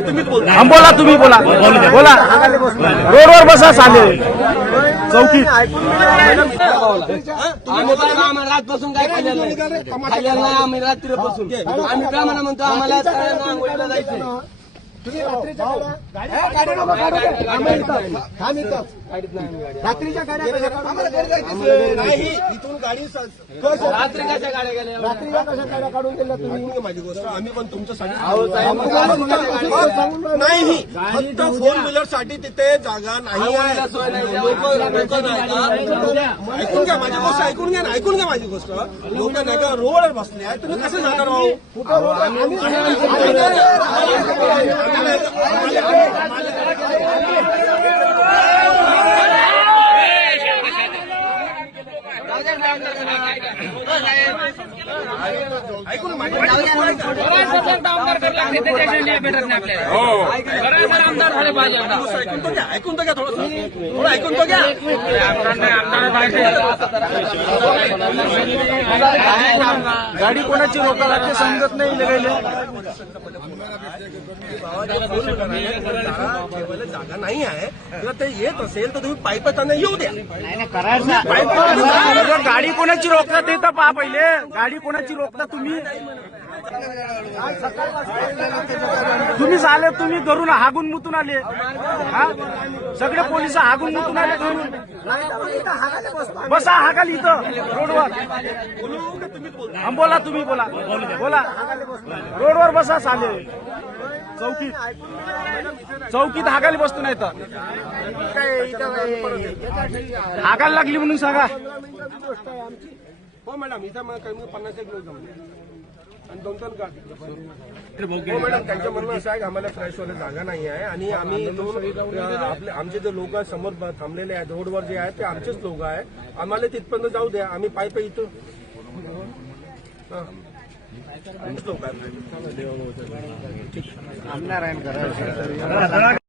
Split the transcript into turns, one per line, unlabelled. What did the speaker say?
हा, बोला. तुम्ही बोला. बोला. रोडवर बसा चालेल चौकीत
आम्ही काय नाही. खाल्लेलं नाही आम्ही आम्ही काय म्हणा म्हणतो आम्हाला आंघोळीला जायचं
तुम्ही रात्रीच्या गाड्या आम्ही
गाडी
रात्री कशा गाड्या गेल्या
कशा गाड्या काढून दिल्या तुम्ही
माझी गोष्ट पण तुमच्यासाठी. नाही फक्त फोर व्हीलरसाठी तिथे जागा नाही आहे? ऐकून घ्या माझी गोष्ट ऐकून घ्या ना ऐकून घ्या माझी गोष्ट लोक नाही का रोडवर बसले आहे तुम्ही कसं जाणार भाऊ
这边这边
这边这边 ऐकून तो घ्या ऐकून तो घ्या थोडं थोडं ऐकून तो घ्या
गाडी कोणाची रोका लागते समजत नाही
जागा नाही आहे जर ते येत असेल तर तुम्ही त्यांना येऊ द्या
गाडी कोणाची रोखता ते तर पहा पहिले. गाडी कोणाची रोखता तुम्ही? तुम्ही आले तुम्ही घरून हागून मुतून आले. हा? सगळे पोलीस हागून मुतून आले घरून बसा हागाल इथं रोडवर. बोला तुम्ही बोला. बोला. रोडवर बसा चालेल चौकीत. चौकीत हागायला बसतो नाही तर. हागायला लागली म्हणून सांगा.
हो मॅडम इथं मग कमी पन्नास एक लोक जमले आणि दोन दोन गाडी. हो मॅडम त्यांचं म्हणणं असं आहे की आम्हाला फ्रेश व्हायला जागा नाही आहे. आणि आम्ही दोन आपले आमचे जे लोक समोर थांबलेले आहेत रोडवर जे आहेत ते आमचेच लोक आहे आम्हाला तिथपर्यंत जाऊ द्या. आम्ही पायी पायी इथं हा. आमचेच लोक आहेत.